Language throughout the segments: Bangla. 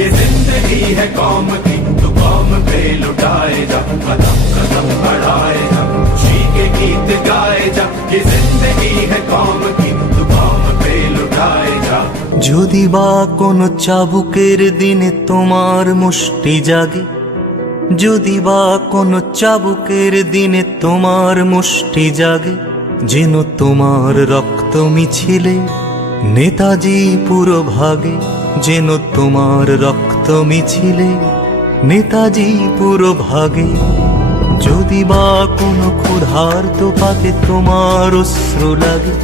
ये जिंदगी है कौम की, तो कौम पे लुटाए जा, कदम कदम बढ़ाए जा, खुशी के गीत गाए जा। ये जिंदगी है कौम की, तो कौम पे लुटाए जा। যদি বা কোনো চাবুকের দিনে তোমার মুষ্টি জাগে, যদি বা কোনো চাবুকের দিনে তোমার মুষ্টি জাগে, যেন তোমার রক্ত মিছিলে নেতাজি পুরো ভাগে, যেন তোমার রক্ত মিছিলে নেতাজি পুরো ভাগে। যদি বা কোনো ক্ষুধার্ত পাতে তোমার অশ্রু লাগে,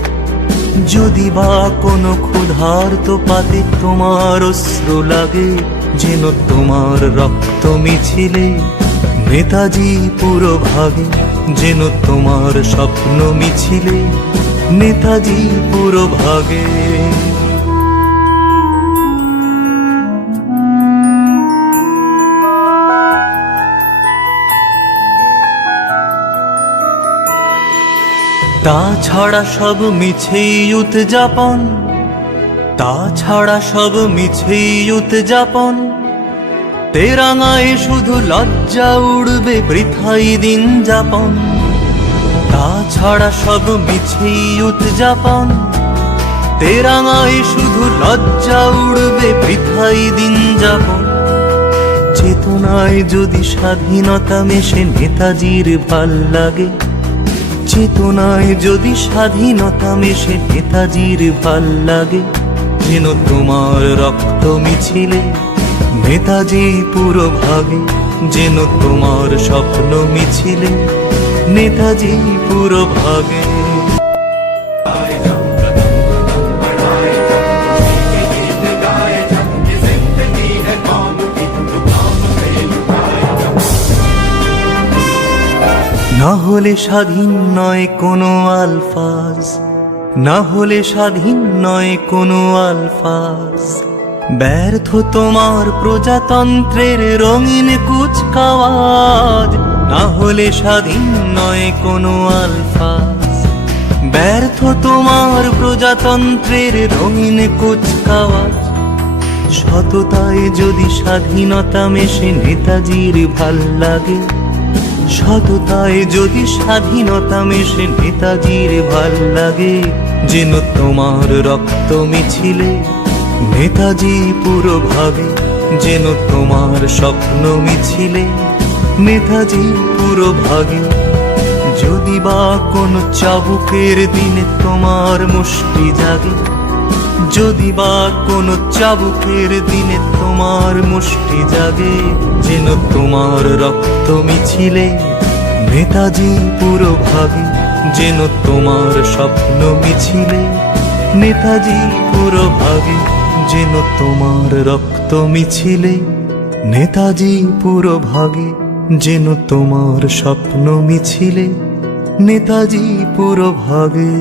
যদি বা কোনো ক্ষুধার্ত পাতে তোমার অশ্রু লাগে, যেন তোমার রক্ত মিছিলে নেতাজি পুরো ভাগে, যেন তোমার স্বপ্ন মিছিলে নেতাজি পুরো ভাগে। তাছাড়া সব মিছেই উদযাপন, তাছাড়া সব মিছেই উদযাপন, তেরাঙায় শুধু লজ্জা উড়বে বৃথাই দিন যাপন। তাছাড়া সব মিছেই উদযাপন, তেরাঙায় শুধু লজ্জা উড়বে বৃথাই দিন যাপন। চেতনায় যদি স্বাধীনতা মেশে নেতাজির ভাল লাগে, চেতনায় যদি স্বাধীনতা মেশে নেতাজির ভাল লাগে, যেন তোমার রক্ত মিছিলে নেতাজি পুরো ভাগে, যেন তোমার স্বপ্ন মিছিলে নেতাজি পুরো ভাগে। না হলে স্বাধীন নয় কোনো আলফাজ, না হলে স্বাধীন নয় কোনো আলফাজ, ব্যর্থ তোমার প্রজাতন্ত্রের রঙিন কুচকাওয়াজ। না হলে স্বাধীন নয় কোনো আলফাজ, ব্যর্থ তোমার প্রজাতন্ত্রের রঙিন কুচকাওয়াজ। সততায় যদি স্বাধীনতা মেশে নেতাজির ভাল লাগে, সততায় যদি স্বাধীনতা মেশে নেতাজির ভাল লাগে, যেন তোমার রক্ত মিছিলে নেতাজি পুরো ভাগে, যেন তোমার স্বপ্ন মিছিলে নেতাজি পুরো ভাগে। যদি বা কোনো চাবুকের দিনে তোমার মুষ্টি জাগে, যদি বা কোনো চাবুকের দিনে তোমার মুষ্টি জাগে, যেন তোমার রক্ত মিছিলে নেতাজি পুরো ভাগে, যেন তোমার স্বপ্ন মিছিলে নেতাজি পুরো ভাগে, যেন তোমার রক্ত মিছিলে নেতাজি পুরো ভাগে, যেন তোমার স্বপ্ন মিছিলে নেতাজি পুরো ভাগে।